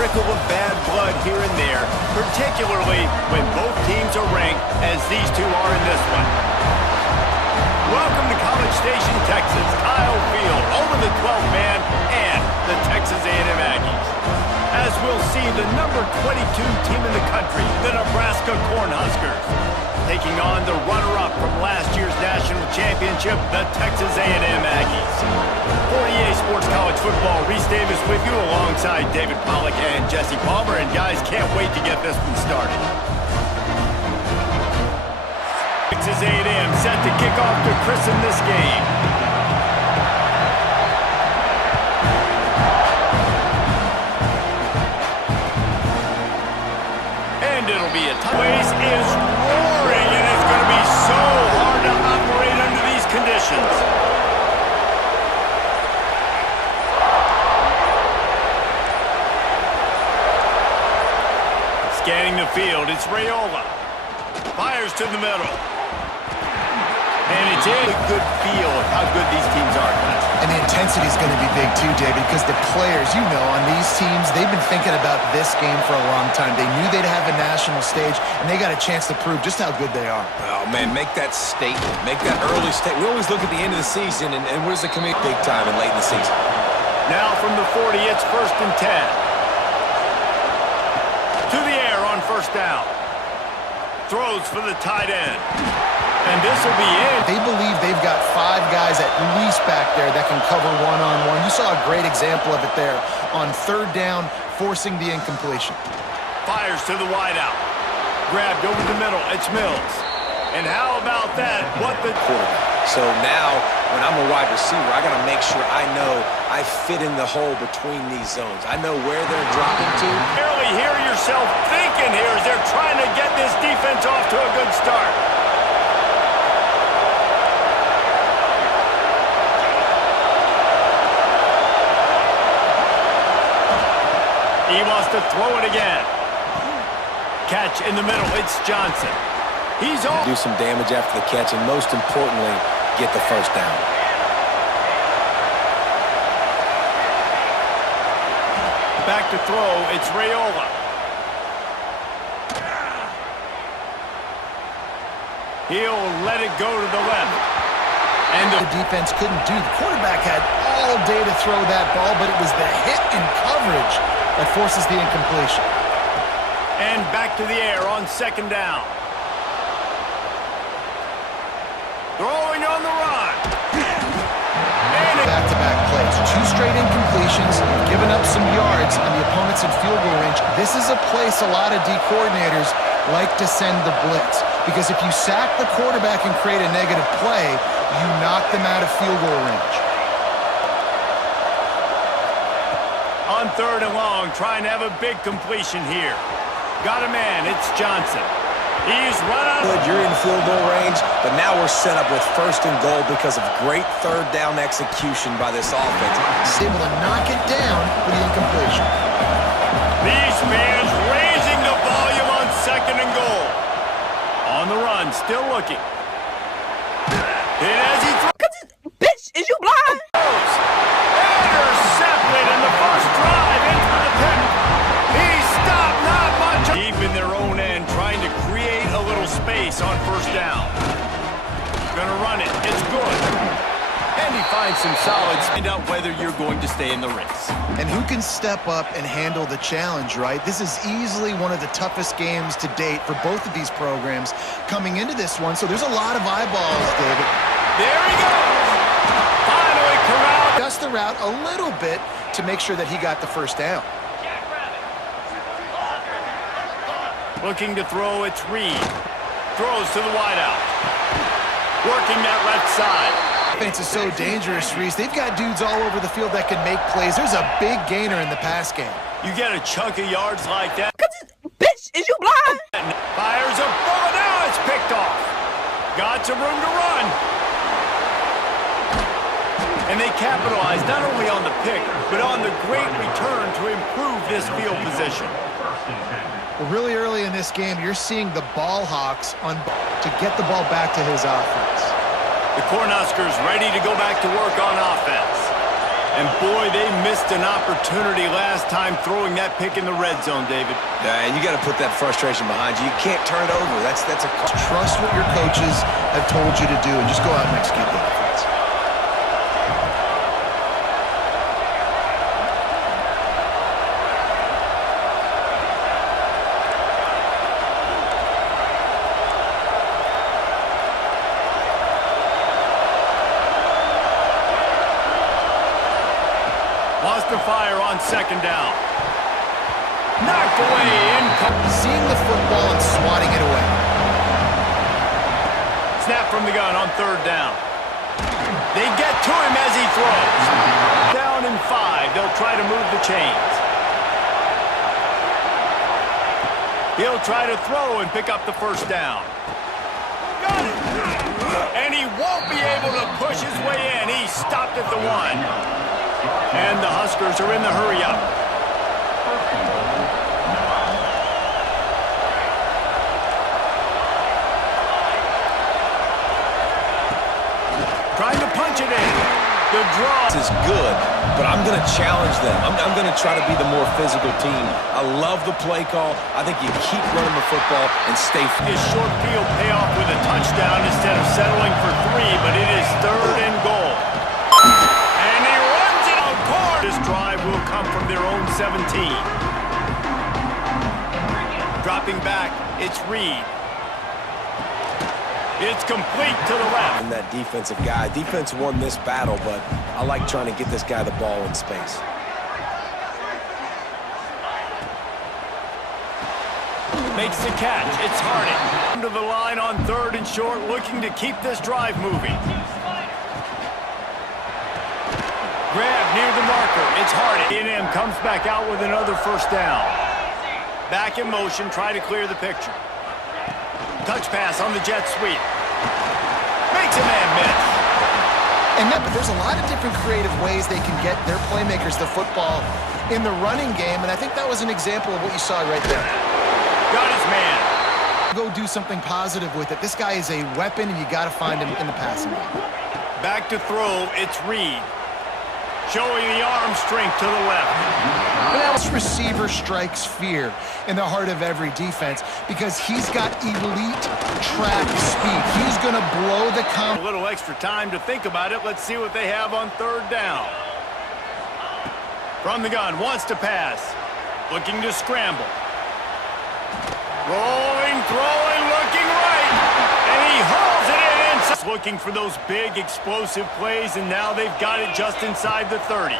trickle of bad blood here and there, particularly when both teams are ranked as these two are in this one. Welcome to College Station, Texas. Kyle Field over the 12th man and the Texas A&M Aggies. As we'll see, the number 22 team in the country, the Nebraska Cornhuskers, taking on the runner-up from last year's national championship, the Texas A&M Aggies. For EA Sports College Football, Reese Davis with you alongside David Pollack and Jesse Palmer. And guys, can't wait to get this one started. Texas A&M set to kick off to christen this game. And it'll be a time. Place is roaring, and it's going to be so hard to operate under these conditions. Scanning the field, it's Raiola. Fires to the middle. And it's a good feel of how good these teams are, guys. And the intensity is going to be big too, David, because the players, you know, on these teams, they've been thinking about this game for a long time. They knew they'd have a national stage, and they got a chance to prove just how good they are. Oh, man, make that statement. Make that early statement. We always look at the end of the season, and where's the committee big time and late in the season? Now from the 40, it's 1st and 10. To the air on 1st down. Throws for the tight end. And this will be it. They believe they've got 5 guys at least back there that can cover one-on-one. You saw a great example of it there on 3rd down, forcing the incompletion. Fires to the wideout. Grabbed over the middle. It's Mills. And how about that? What the quarterback. So now, when I'm a wide receiver, I got to make sure I know I fit in the hole between these zones. I know where they're dropping to. Barely hear yourself thinking here as they're trying to get this defense off to a good start. He wants to throw it again. Catch in the middle. It's Johnson. He's on. Do some damage after the catch, and most importantly, get the 1st down. Back to throw. It's Raiola. He'll let it go to the left. And the defense couldn't do. The quarterback had all day to throw that ball, but it was the hit and coverage that forces the incompletion. And back to the air on 2nd down. Throwing on the run. Back-to-back plays. 2 straight incompletions, giving up some yards, and the opponent's in field goal range. This is a place a lot of D coordinators like to send the blitz, because if you sack the quarterback and create a negative play, you knock them out of field goal range. On 3rd and long, trying to have a big completion here. Got a man, it's Johnson. He's run out. Good, you're in field goal range, but now we're set up with 1st and goal because of great 3rd down execution by this offense. He's able to knock it down for the incompletion. These fans raising the volume on 2nd and goal. On the run, still looking. And as he throws. Bitch, is you blind? Intercepted in the first drive into the pick. He stopped not much. Deep in their own end, trying to create a little space on 1st down. Gonna run it. It's good. And he finds some solids. Find out whether you're going to stay in the race. And who can step up and handle the challenge, right? This is easily one of the toughest games to date for both of these programs coming into this one. So there's a lot of eyeballs, David. There he goes. Finally corralled. Adjust the route a little bit to make sure that he got the 1st down. Looking to throw, it's Reed. Throws to the wideout. Working that left side. Defense is so dangerous, Reese. They've got dudes all over the field that can make plays. There's a big gainer in the pass game. You get a chunk of yards like that. Bitch, is you blind? Fires a bullet. Now it's picked off. Got some room to run. And they capitalize not only on the pick, but on the great return to improve this field position. Well, really early in this game, you're seeing the ball hawks on to get the ball back to his offense. The Cornhuskers ready to go back to work on offense. And boy, they missed an opportunity last time throwing that pick in the red zone, David. Yeah, and you got to put that frustration behind you. You can't turn it over. That's a Trust what your coaches have told you to do and just go out and execute the offense. Lost the fire on second down. Knocked away in. Seeing the football and swatting it away. Snap from the gun on third down. They get to him as he throws. Down in 5. They'll try to move the chains. He'll try to throw and pick up the first down. Got it. And he won't be able to push his way in. He stopped at the 1. And the Huskers are in the hurry-up. Trying to punch it in. The draw is good, but I'm going to challenge them. I'm going to try to be the more physical team. I love the play call. I think you keep running the football and stay. His short field payoff with a touchdown instead of settling for 3, but it is third and goal. And he runs it on court. This drive will come from their own 17. Dropping back, it's Reed. It's complete to the left. And that defensive guy. Defense won this battle, but I like trying to get this guy the ball in space. Makes the catch. It's Harding. To the line on third and short, looking to keep this drive moving. Grab near the marker. It's Harding. A&M comes back out with another first down. Back in motion, try to clear the picture. Touch pass on the jet sweep. Makes a man miss. But there's a lot of different creative ways they can get their playmakers the football in the running game, and I think that was an example of what you saw right there. Got his man. Go do something positive with it. This guy is a weapon, and you got to find him in the passing game. Back to throw, it's Reed. Showing the arm strength to the left. This receiver strikes fear in the heart of every defense because he's got elite track speed. He's going to blow the A little extra time to think about it. Let's see what they have on third down. From the gun, wants to pass. Looking to scramble. Rolling, throwing, looking right. And he hauls it in. Looking for those big, explosive plays, and now they've got it just inside the 30.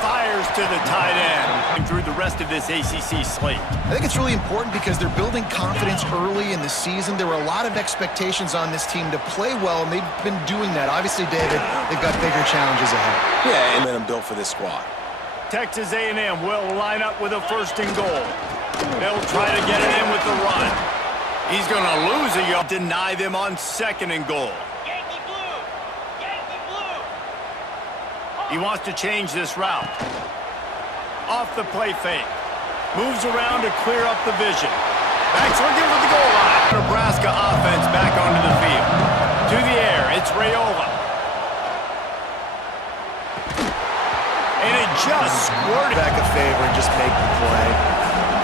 Fires to the tight end. Through the rest of this ACC slate. I think it's really important because they're building confidence early in the season. There were a lot of expectations on this team to play well, and they've been doing that. Obviously, David, they've got bigger challenges ahead. Yeah, and then I'm built for this squad. Texas A&M will line up with a first and goal. They'll try to get it in with the run. He's going to lose a yard. Deny them on second and goal. Yankee blue! Yankee blue! He wants to change this route. Off the play fake. Moves around to clear up the vision. Backs looking for the goal line. Nebraska offense back onto the field. To the air, it's Raiola. And it just squirted. Back a favor and just make the play.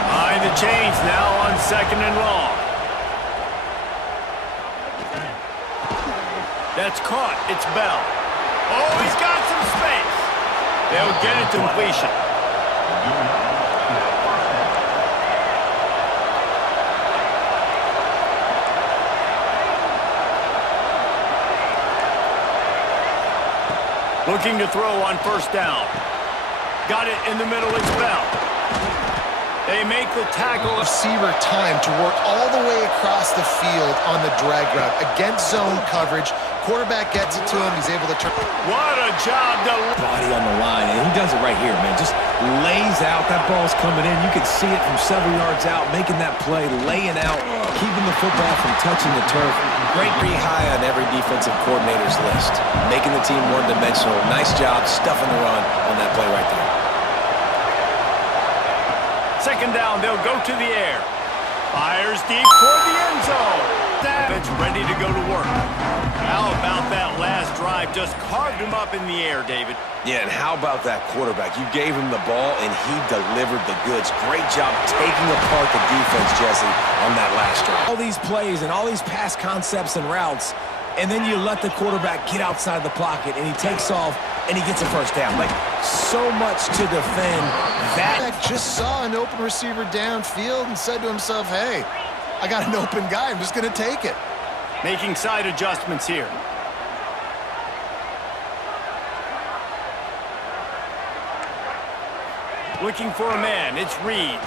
Behind the chains now on second and long. That's caught. It's Bell. Oh, he's got some space. They'll get it to completion. Looking to throw on first down. Got it in the middle. It's Bell. They make the tackle. Receiver time to work all the way across the field on the drag route. Against zone coverage. Quarterback gets it to him. He's able to turn. What a job to... Body on the line, and he does it right here, man. Just lays out. That ball's coming in. You can see it from several yards out, making that play, laying out, keeping the football from touching the turf. Great, pretty high on every defensive coordinator's list. Making the team one-dimensional. Nice job stuffing the run on that play right there. Second down, they'll go to the air. Fires deep toward the end zone. gets ready to go to work. How about that last drive? Just carved him up in the air, David. Yeah, and how about that quarterback? You gave him the ball, and he delivered the goods. Great job taking apart the defense, Jesse, on that last drive. All these plays and all these pass concepts and routes, and then you let the quarterback get outside the pocket, and he takes off, and he gets a first down. Like, so much to defend. That just saw an open receiver downfield and said to himself, hey, I got an open guy. I'm just going to take it. Making side adjustments here. Looking for a man. It's Reed.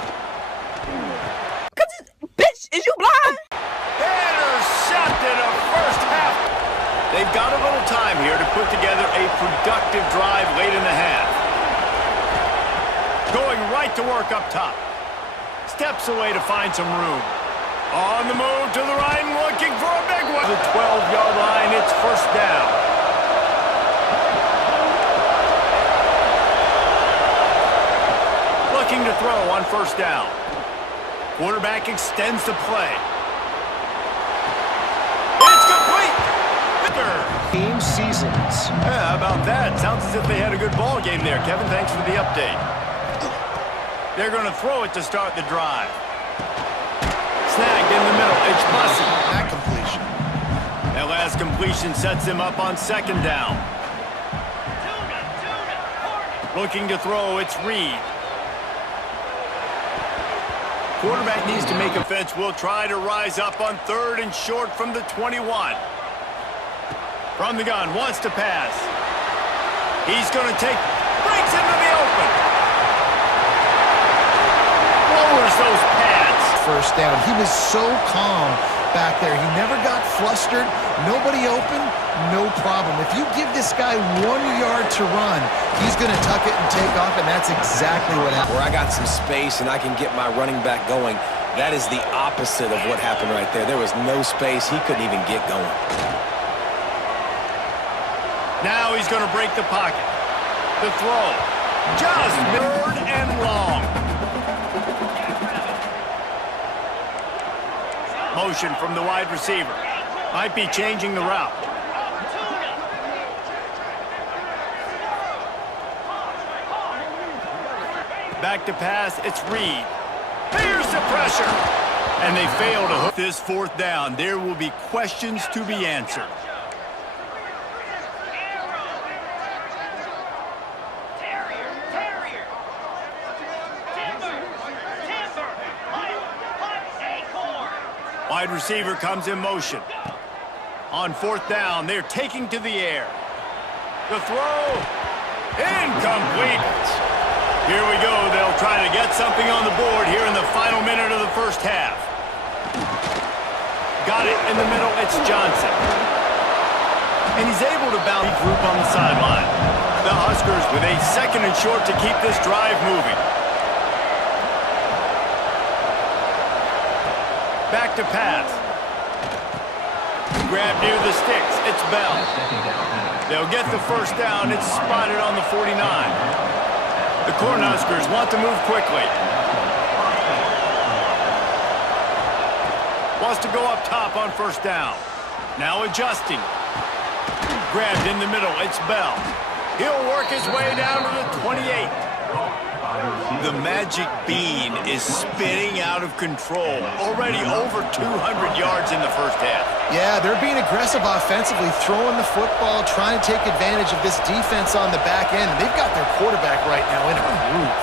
Bitch, is you blind? Intercepted a first half. They've got a little time here to put together a productive drive late in the half. Going right to work up top. Steps away to find some room. On the move to the right, looking for a big one. The 12-yard line, it's first down. Looking to throw on first down. Quarterback extends the play. It's complete. Game seasons. Yeah, how about that? Sounds as if they had a good ball game there. Kevin, thanks for the update. They're going to throw it to start the drive. Snagged in the middle. It's Bussy. That completion. That last completion sets him up on second down. Looking to throw, it's Reed. Quarterback needs to make a fence. Will try to rise up on third and short from the 21. From the gun, wants to pass. He's going to take, breaks into the open. Lowers those pads. First down. He was so calm back there. He never got flustered. Nobody open, no problem. If you give this guy 1 yard to run, he's going to tuck it and take off, and that's exactly what happened. where I got some space and I can get my running back going, that is the opposite of what happened right there. There was no space. He couldn't even get going. Now he's going to break the pocket. The throw. Just third and long. Motion from the wide receiver. Might be changing the route. Back to pass, it's Reed. Here's the pressure. And they fail to hook this fourth down. There will be questions to be answered. Wide receiver comes in motion. On fourth down, they're taking to the air. The throw. Incomplete. Here we go. They'll try to get something on the board here in the final minute of the first half. Got it in the middle. It's Johnson. And he's able to bounce the group on the sideline. The Huskers with a second and short to keep this drive moving. Back to pass. Grab near the sticks. It's Bell. They'll get the first down. It's spotted on the 49. The Cornhuskers want to move quickly. Wants to go up top on first down. Now adjusting. Grabbed in the middle. It's Bell. He'll work his way down to the 28. The magic bean is spinning out of control. Already over 200 yards in the first half. Yeah, they're being aggressive offensively, throwing the football, trying to take advantage of this defense on the back end. And they've got their quarterback right now in a groove.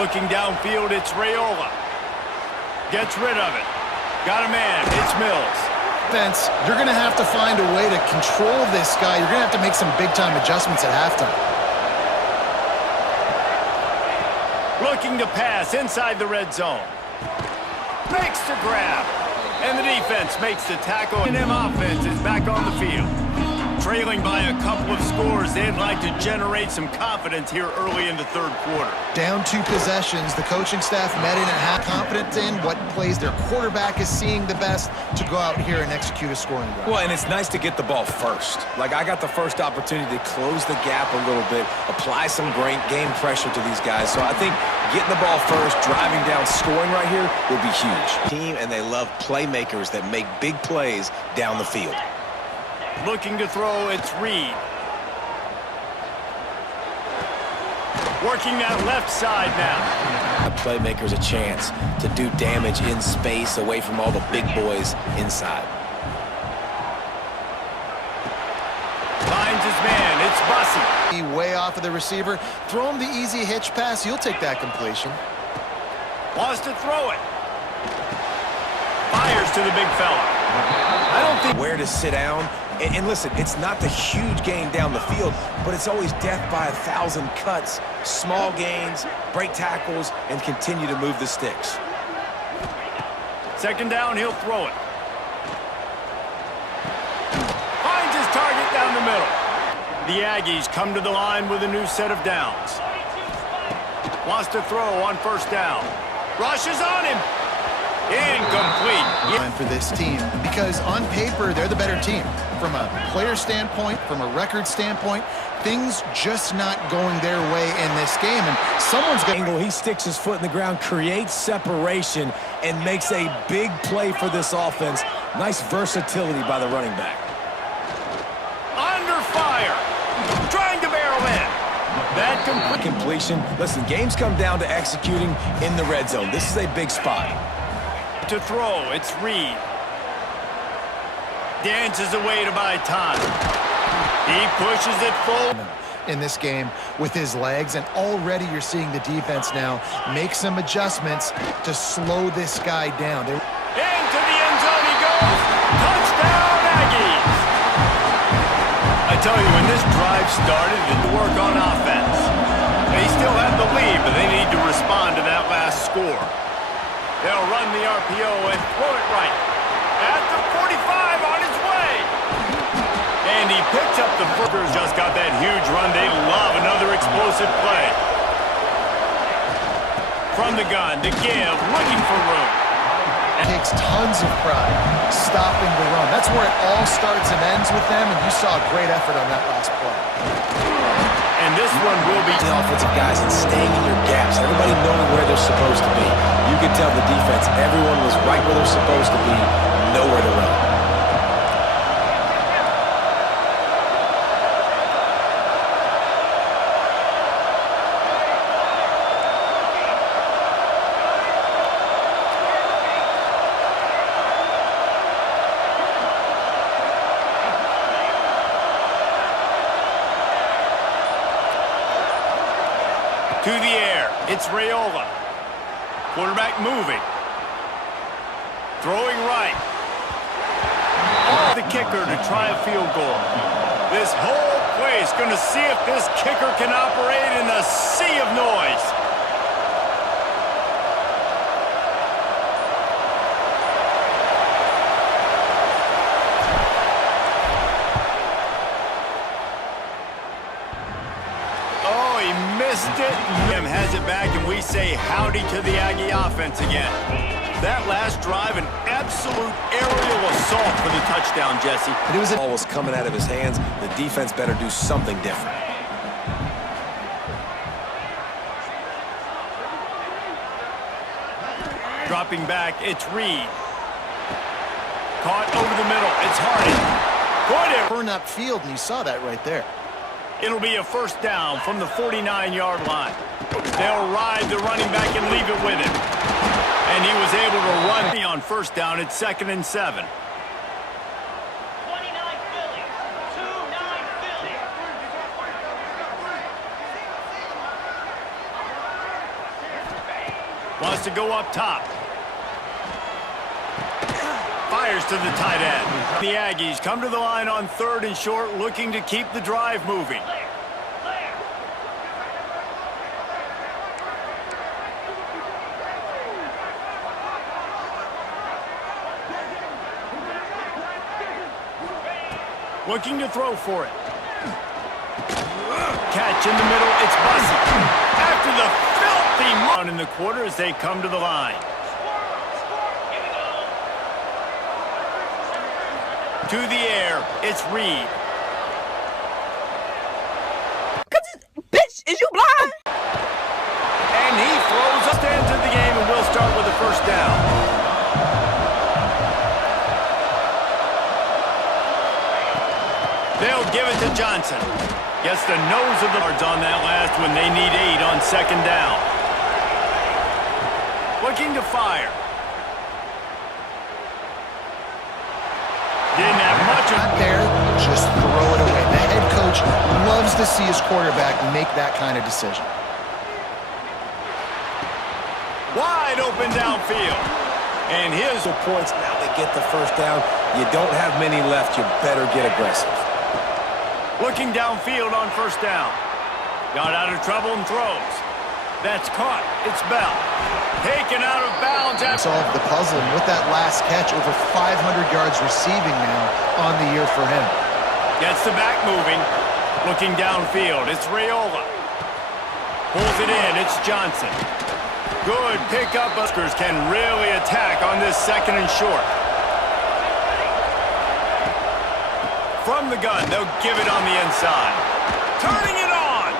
Looking downfield, it's Raiola. Gets rid of it. Got a man. It's Mills. Defense, you're going to have to find a way to control this guy. You're going to have to make some big-time adjustments at halftime. Looking to pass inside the red zone. Makes the grab. And the defense makes the tackle. A&M offense is back on the field. Trailing by a couple of scores, they'd like to generate some confidence here early in the third quarter. Down 2 possessions, the coaching staff met in and had confidence in what plays their quarterback is seeing the best to go out here and execute a scoring drive. Well, and it's nice to get the ball first. Like, I got the first opportunity to close the gap a little bit, apply some great game pressure to these guys. So I think getting the ball first, driving down, scoring right here will be huge. Team, and they love playmakers that make big plays down the field. Looking to throw, it's Reed. Working that left side now. The playmaker's a chance to do damage in space away from all the big boys inside. Finds his man, it's Bussey. Way off of the receiver. Throw him the easy hitch pass. He'll take that completion. Wants to throw it. Fires to the big fella. I don't think where to sit down. And listen, it's not the huge gain down the field, but it's always death by 1,000 cuts, small gains, break tackles, and continue to move the sticks. Second down, he'll throw it. Finds his target down the middle. The Aggies come to the line with a new set of downs. Wants to throw on first down. Rushes on him. Incomplete. Time for this team because on paper they're the better team. From a player standpoint, from a record standpoint, things just not going their way in this game, and someone's going to... He sticks his foot in the ground, creates separation, and makes a big play for this offense. Nice versatility by the running back. Under fire. Trying to barrel in. That completion. Listen, games come down to executing in the red zone. This is a big spot. To throw, it's Reed. Dances away to buy time. He pushes it full. In this game with his legs, and already you're seeing the defense now make some adjustments to slow this guy down. Into the end zone he goes. Touchdown, Aggies. I tell you, when this drive started, to work on offense. They still have the lead, but they need to respond to that last score. They'll run the RPO and throw it right. At the 45 on his way. And he picks up the Huskers. Just got that huge run. They love another explosive play. From the gun to give, looking for room. Takes tons of pride stopping the run. That's where it all starts and ends with them, and you saw a great effort on that last play. And this one will be the offensive guys and staying in your gaps. Everybody knowing where they're supposed to be. You can tell the defense, everyone was right where they're supposed to be, nowhere to run. to the air. It's Raiola. Quarterback moving. Throwing right. Off the kicker to try a field goal. This whole place going to see if this kicker can operate in a sea of noise. Oh, he missed it. Jim has it back, and we say howdy to the Aggie offense again. That last drive, an absolute aerial assault for the touchdown, Jesse. The ball was coming out of his hands. The defense better do something different. Dropping back, it's Reed. Caught over the middle, it's Harding. Burn upfield, and you saw that right there. It'll be a first down from the 49-yard line. They'll ride the running back and leave it with him. And he was able to run on first down at 2nd and 7. 29 Philly. 2-9 Philly. Wants to go up top. Fires to the tight end. The Aggies come to the line on 3rd and short, looking to keep the drive moving. Looking to throw for it. Catch in the middle, it's Bussy. After the filthy run in the quarter as they come to the line. To the air, it's Reed. Bitch, is you blind? And he throws up into the game, and we'll start with a first down. They'll give it to Johnson. Gets the nose of the guards on that last one. They need 8 on second down. Looking to fire. Didn't have much of Not there, just throw it away. The head coach loves to see his quarterback make that kind of decision. wide open downfield. And his points, now they get the first down. You don't have many left. You better get aggressive. looking downfield on first down. Got out of trouble and throws. That's caught. It's Bell. Taken out of bounds. Solved the puzzle, and with that last catch, over 500 yards receiving now on the year for him. Gets the back moving. Looking downfield. It's Raiola. Pulls it in. It's Johnson. Good pickup. Huskers can really attack on this second and short. From the gun, they'll give it on the inside. Turning it on.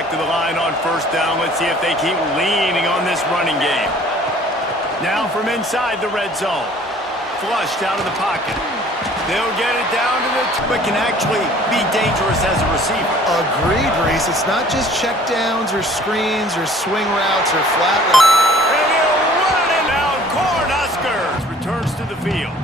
Back to the line on first down. Let's see if they keep leaning on this running game. Now from inside the red zone. Flushed out of the pocket. They'll get it down to the but can actually be dangerous as a receiver. Agreed, Reese. It's not just check downs or screens or swing routes or flat routes. And he'll run it down. Cornhuskers returns to the field.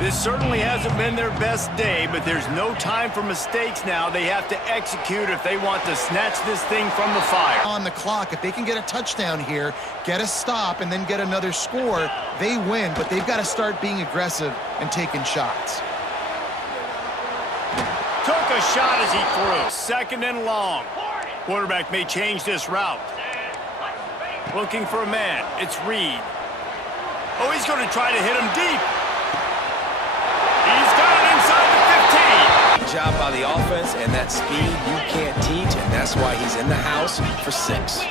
This certainly hasn't been their best day, but there's no time for mistakes now. They have to execute if they want to snatch this thing from the fire. On the clock, if they can get a touchdown here, get a stop, and then get another score, they win, but they've got to start being aggressive and taking shots. Took a shot as he threw. Second and long. Quarterback may change this route. Looking for a man. It's Reed. Oh, he's going to try to hit him deep. He's got it inside the 15. Good job by the offense, and that speed you can't teach, and that's why he's in the house for 6.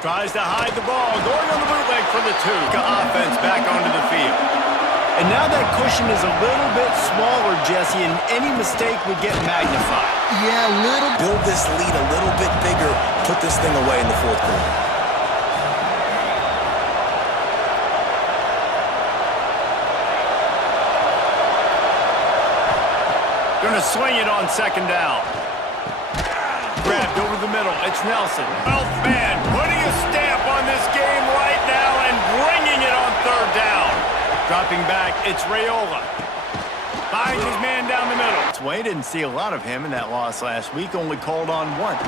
Tries to hide the ball, going on the bootleg for the 2. Offense back onto the field. And now that cushion is a little bit smaller, Jesse, and any mistake would get magnified. Yeah, little. Build this lead a little bit bigger, put this thing away in the fourth quarter. Gonna swing it on second down. Grabbed over the middle. It's Nelson. 12th man putting a stamp on this game right now and bringing it on third down. Dropping back, it's Raiola. Finds his man down the middle. Sway didn't see a lot of him in that loss last week, only called on once.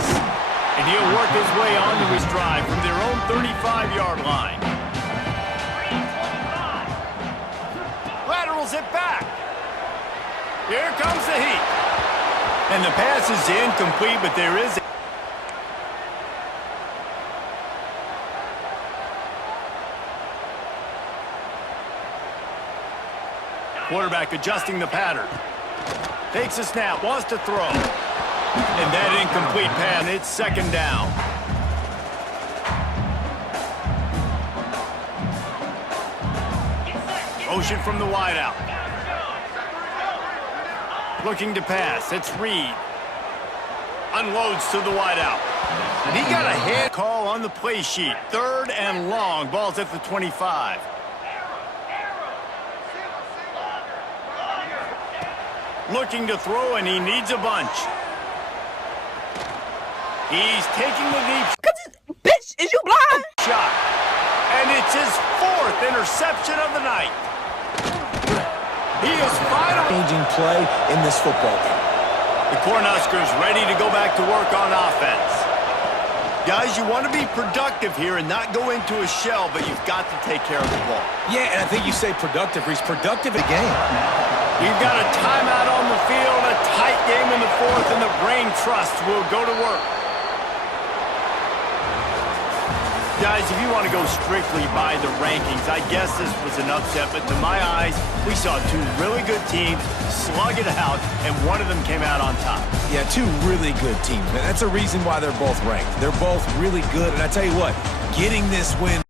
And he'll work his way onto his drive from their own 35-yard line. Laterals it back. Here comes the heat. And the pass is incomplete, but there is a quarterback adjusting the pattern. Takes a snap, wants to throw. And that incomplete pass, it's second down. Motion from the wideout. Looking to pass, it's Reed. Unloads to the wideout. And he got a hit call on the play sheet. Third and long, ball's at the 25. Looking to throw, and he needs a bunch. He's taking the deep Bitch, is you blind? shot. And it's his 4th interception of the night. He is finally Changing play in this football game. the Cornhuskers ready to go back to work on offense. Guys, you want to be productive here and not go into a shell, but you've got to take care of the ball. Yeah, and I think you say productive. He's productive The game. We've got a timeout on the field, a tight game in the 4th, and the brain trust will go to work. Guys, if you want to go strictly by the rankings, I guess this was an upset, but to my eyes, we saw two really good teams slug it out, and one of them came out on top. Yeah, two really good teams, man. That's a reason why they're both ranked. They're both really good, and I tell you what, getting this win